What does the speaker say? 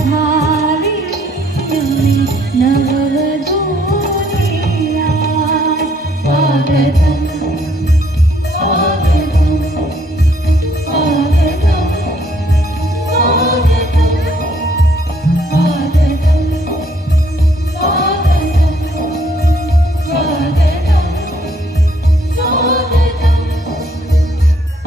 ধারে এমনি নব